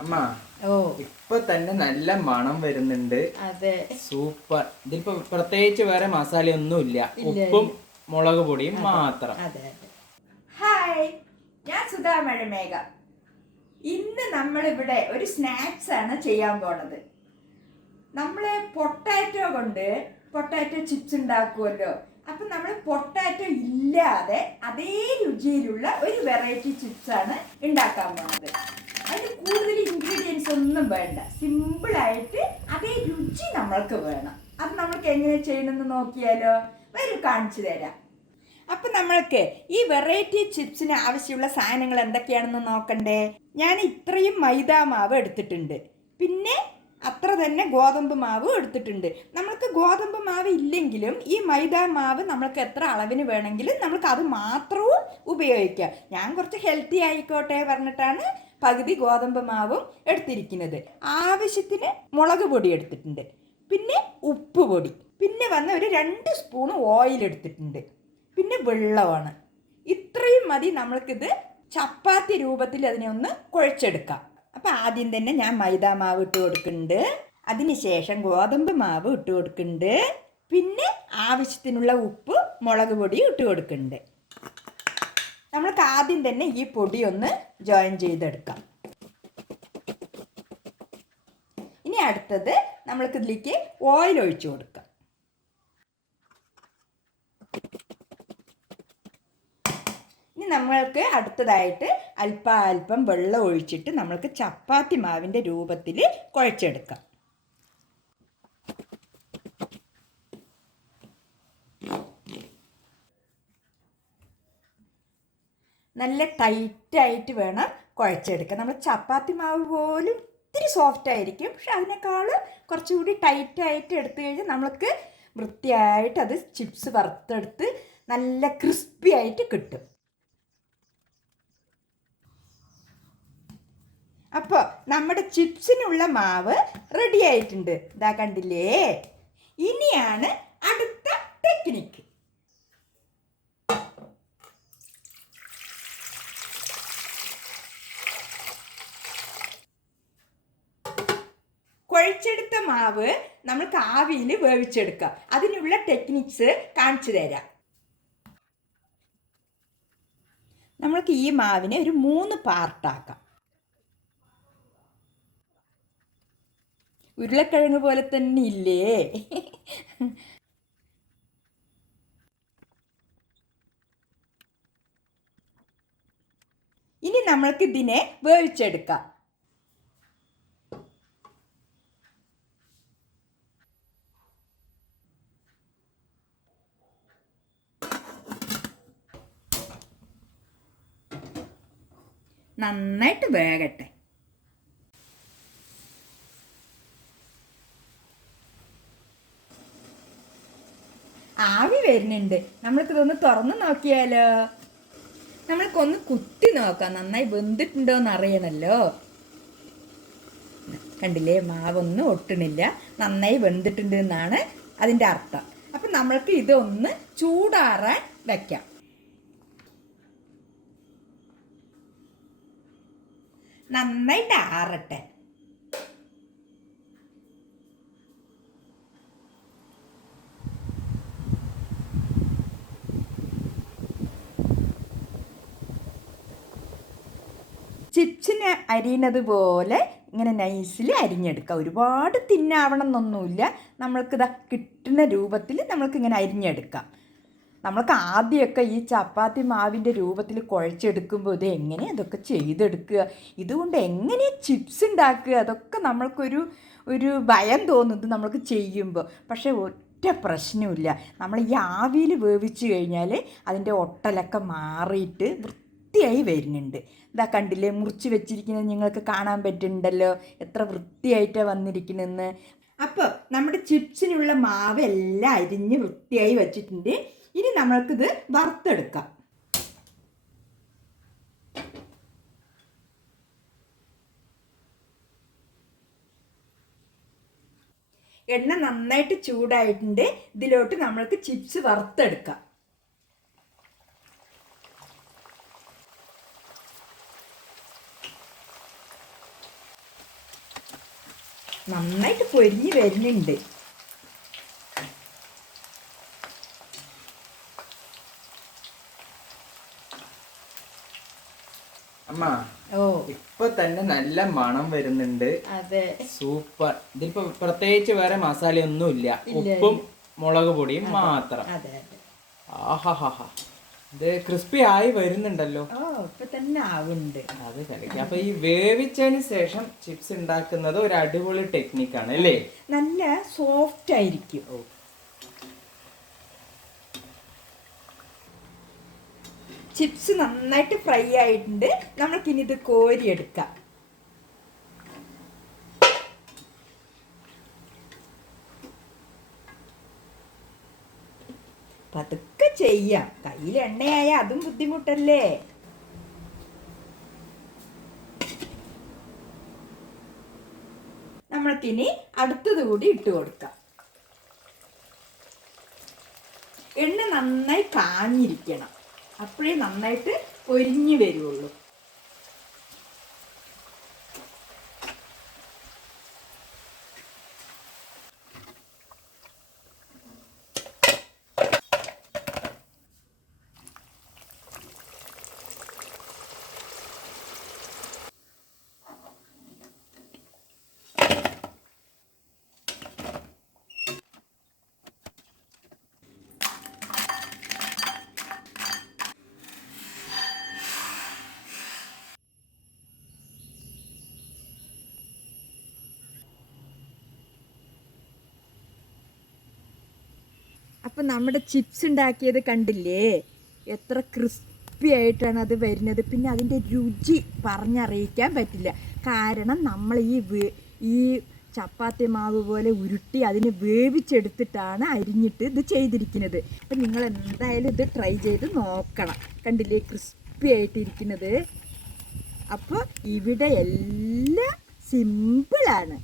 അമ്മ ഇപ്പൊ തന്നെ നല്ല മണം വരുന്നുണ്ട്. അതെ, സൂപ്പർ. ഇതിപ്പോ പ്രത്യേകിച്ച് വേറെ മസാലയൊന്നും ഇല്ല, ഉപ്പും മുളക് പൊടിയും മാത്രം. ഹായ്, ഞാൻ സുധാ മഴമേഘം. ഇന്ന് നമ്മളിവിടെ ഒരു സ്നാക്സ് ആണ് ചെയ്യാൻ പോണത്. നമ്മള് പൊട്ടാറ്റോ ചിപ്സ് ഉണ്ടാക്കുമല്ലോ. അപ്പൊ നമ്മൾ പൊട്ടാറ്റോ ഇല്ലാതെ അതേ രുചിയിലുള്ള ഒരു വെറൈറ്റി ചിപ്സ് ആണ് ഉണ്ടാക്കാൻ പോണത്. അതിന് കൂടുതൽ ഇൻഗ്രീഡിയൻസ് ഒന്നും വേണ്ട, സിമ്പിളായിട്ട് അതേ രുചി നമ്മൾക്ക് വേണം. അത് നമ്മൾക്ക് എങ്ങനെ ചെയ്യണമെന്ന് നോക്കിയാലോ? വരൂ, കാണിച്ചു തരാം. അപ്പം നമ്മൾക്ക് ഈ വെറൈറ്റി ചിപ്സിന് ആവശ്യമുള്ള സാധനങ്ങൾ എന്തൊക്കെയാണെന്ന് നോക്കണ്ടേ? ഞാൻ ഇത്രയും മൈദാ മാവ് എടുത്തിട്ടുണ്ട്, പിന്നെ അത്ര തന്നെ ഗോതമ്പ് മാവ് എടുത്തിട്ടുണ്ട്. നമ്മൾക്ക് ഗോതമ്പ് മാവ് ഇല്ലെങ്കിലും ഈ മൈദാ മാവ് നമ്മൾക്ക് എത്ര അളവിന് വേണമെങ്കിലും നമ്മൾക്ക് അത് മാത്രവും ഉപയോഗിക്കാം. ഞാൻ കുറച്ച് ഹെൽത്തി ആയിക്കോട്ടെ പറഞ്ഞിട്ടാണ് പകുതി ഗോതമ്പ് മാവും എടുത്തിരിക്കുന്നത്. ആവശ്യത്തിന് മുളക് പൊടി എടുത്തിട്ടുണ്ട്, പിന്നെ ഉപ്പ് പൊടി, പിന്നെ ഒരു 2 സ്പൂൺ ഓയിൽ എടുത്തിട്ടുണ്ട്, പിന്നെ വെള്ളമാണ്. ഇത്രയും മതി നമ്മൾക്കിത് ചപ്പാത്തി രൂപത്തിൽ അതിനെ ഒന്ന് കുഴച്ചെടുക്കാം. അപ്പം ആദ്യം തന്നെ ഞാൻ മൈദാ മാവ് ഇട്ട് കൊടുക്കുന്നുണ്ട്, അതിനുശേഷം ഗോതമ്പ് മാവ് ഇട്ട് കൊടുക്കുന്നുണ്ട്, പിന്നെ ആവശ്യത്തിനുള്ള ഉപ്പ് മുളക് പൊടി ഇട്ട് കൊടുക്കുന്നുണ്ട്. നമ്മൾക്ക് ആദ്യം തന്നെ ഈ പൊടി ഒന്ന് ജോയിൻ ചെയ്തെടുക്കാം. ഇനി അടുത്തത് നമ്മൾക്ക് ഇതിലേക്ക് ഓയിൽ ഒഴിച്ചു കൊടുക്കാം. ഇനി നമ്മൾക്ക് അടുത്തതായിട്ട് അല്പം വെള്ളം ഒഴിച്ചിട്ട് നമ്മൾക്ക് ചപ്പാത്തി മാവിൻ്റെ രൂപത്തിൽ കുഴച്ചെടുക്കാം. നല്ല ടൈറ്റായിട്ട് വേണം കുഴച്ചെടുക്കാൻ. നമ്മൾ ചപ്പാത്തി മാവ് പോലും ഇത്തിരി സോഫ്റ്റ് ആയിരിക്കും, പക്ഷെ അതിനേക്കാൾ കുറച്ചുകൂടി ടൈറ്റായിട്ട് എടുത്തു കഴിഞ്ഞാൽ നമ്മൾക്ക് വൃത്തിയായിട്ട് അത് ചിപ്സ് വറുത്തെടുത്ത് നല്ല ക്രിസ്പി ആയിട്ട് കിട്ടും. അപ്പോൾ നമ്മുടെ ചിപ്സിനുള്ള മാവ് റെഡി ആയിട്ടുണ്ട്, ഇതാ കണ്ടില്ലേ? ഇനിയാണ് അടുത്ത ടെക്നിക്ക്. കുഴച്ചെടുത്ത മാവ് നമ്മൾക്ക് ആവിയിൽ വേവിച്ചെടുക്കാം. അതിനുള്ള ടെക്നിക്സ് കാണിച്ചു തരാം. നമ്മൾക്ക് ഈ മാവിനെ ഒരു 3 പാർട്ടാക്കാം. ഉരുളക്കിഴങ്ങ് പോലെ തന്നെ ഇല്ലേ? ഇനി നമ്മൾക്ക് ഇതിനെ വേവിച്ചെടുക്കാം. നന്നായിട്ട് വേകട്ടെ. ആവി വരുന്നുണ്ട്, നമ്മൾക്കിതൊന്ന് തുറന്ന് നോക്കിയാലോ? നമ്മൾക്കൊന്ന് കുത്തി നോക്കാം, നന്നായി വെന്തിട്ടുണ്ടോയെന്ന് അറിയണമല്ലോ. കണ്ടില്ലേ, മാവൊന്നും ഒട്ടണില്ല, നന്നായി വെന്തിട്ടുണ്ട് എന്നാണ് അതിൻ്റെ അർത്ഥം. അപ്പം നമ്മൾക്ക് ഇതൊന്ന് ചൂടാറാൻ വയ്ക്കാം. നന്നായിട്ട് ആറട്ടെ. ചിപ്സിന് അരിയുന്നത് പോലെ ഇങ്ങനെ നൈസിൽ അരിഞ്ഞെടുക്കുക. ഒരുപാട് തിന്നാവണം എന്നൊന്നുമില്ല, നമ്മൾക്കിതാ കിട്ടുന്ന രൂപത്തിൽ നമ്മൾക്കിങ്ങനെ അരിഞ്ഞെടുക്കാം. നമ്മൾക്ക് ആദ്യമൊക്കെ ഈ ചപ്പാത്തി മാവിൻ്റെ രൂപത്തിൽ കുഴച്ചെടുക്കുമ്പോൾ ഇത് എങ്ങനെ അതൊക്കെ ചെയ്തെടുക്കുക, ഇതുകൊണ്ട് എങ്ങനെ ചിപ്സ് ഉണ്ടാക്കുക, അതൊക്കെ നമ്മൾക്കൊരു ഭയം തോന്നും ഇത് നമ്മൾക്ക് ചെയ്യുമ്പോൾ. പക്ഷേ ഒറ്റ പ്രശ്നമില്ല, നമ്മൾ ഈ ആവിയിൽ വേവിച്ച് കഴിഞ്ഞാൽ അതിൻ്റെ ഒട്ടലൊക്കെ മാറിയിട്ട് വൃത്തിയായി വരുന്നുണ്ട്. ഇതാ കണ്ടില്ലേ, മുറിച്ച് വെച്ചിരിക്കുന്നത് നിങ്ങൾക്ക് കാണാൻ പറ്റുന്നുണ്ടല്ലോ എത്ര വൃത്തിയായിട്ടാണ് വന്നിരിക്കുന്നതെന്ന്. അപ്പോൾ നമ്മുടെ ചിപ്സിനുള്ള മാവ് എല്ലാം അരിഞ്ഞ് വൃത്തിയായി വെച്ചിട്ടുണ്ട്. ഇനി നമ്മൾക്കിത് വറുത്തെടുക്കാം. എണ്ണ നന്നായിട്ട് ചൂടായിട്ടുണ്ട്, ഇതിലോട്ട് നമ്മൾക്ക് ചിപ്സ് വറുത്തെടുക്കാം. നന്നായിട്ട് പൊരിഞ്ഞ് വരുന്നുണ്ട്. അമ്മ ഇപ്പൊ തന്നെ നല്ല മണം വരുന്നുണ്ട്. അതെ, സൂപ്പർ. ഇതിപ്പോ പ്രത്യേകിച്ച് വേറെ മസാലയൊന്നും ഇല്ല, ഉപ്പും മുളക് പൊടിയും മാത്രം. ആഹാഹാ, ഇത് ക്രിസ്പി ആയി വരുന്നുണ്ടല്ലോ. ഇപ്പൊ തന്നെ ആവുന്നുണ്ട്. അത് കളിക്കാം. അപ്പൊ ഈ വേവിച്ചതിന് ശേഷം ചിപ്സ് ഉണ്ടാക്കുന്നത് ഒരു അടിപൊളി ടെക്നിക്കാണ് അല്ലേ? നല്ല സോഫ്റ്റ് ആയിരിക്കും. ചിപ്സ് നന്നായിട്ട് ഫ്രൈ ആയിട്ടുണ്ട്. നമ്മൾക്കിനി ഇത് കോരിയെടുക്കാം. പതുക്കെ ചെയ്യാം, കയ്യിൽ എണ്ണയായ അതും ബുദ്ധിമുട്ടല്ലേ. നമ്മൾക്കിനി അടുത്തത് കൂടി ഇട്ട് കൊടുക്കാം. എണ്ണ നന്നായി കാഞ്ഞിരിക്കണം, അപ്പോഴേ നന്നായിട്ട് പൊരിഞ്ഞു വരുള്ളൂ. അപ്പം നമ്മുടെ ചിപ്സ് ഉണ്ടാക്കിയത് കണ്ടില്ലേ, എത്ര ക്രിസ്പി ആയിട്ടാണ് അത് വരുന്നത്. പിന്നെ അതിൻ്റെ രുചി പറഞ്ഞറിയിക്കാൻ പറ്റില്ല. കാരണം നമ്മൾ ഈ ചപ്പാത്തി മാവ് പോലെ ഉരുട്ടി അതിന് വേവിച്ചെടുത്തിട്ടാണ് അരിഞ്ഞിട്ട് ഇത് ചെയ്തിരിക്കുന്നത്. അപ്പം നിങ്ങൾ എന്തായാലും ഇത് ട്രൈ ചെയ്ത് നോക്കണം. കണ്ടില്ലേ ക്രിസ്പി ആയിട്ടിരിക്കുന്നത്. അപ്പോൾ ഇവിടെ എല്ലാം സിമ്പിളാണ്.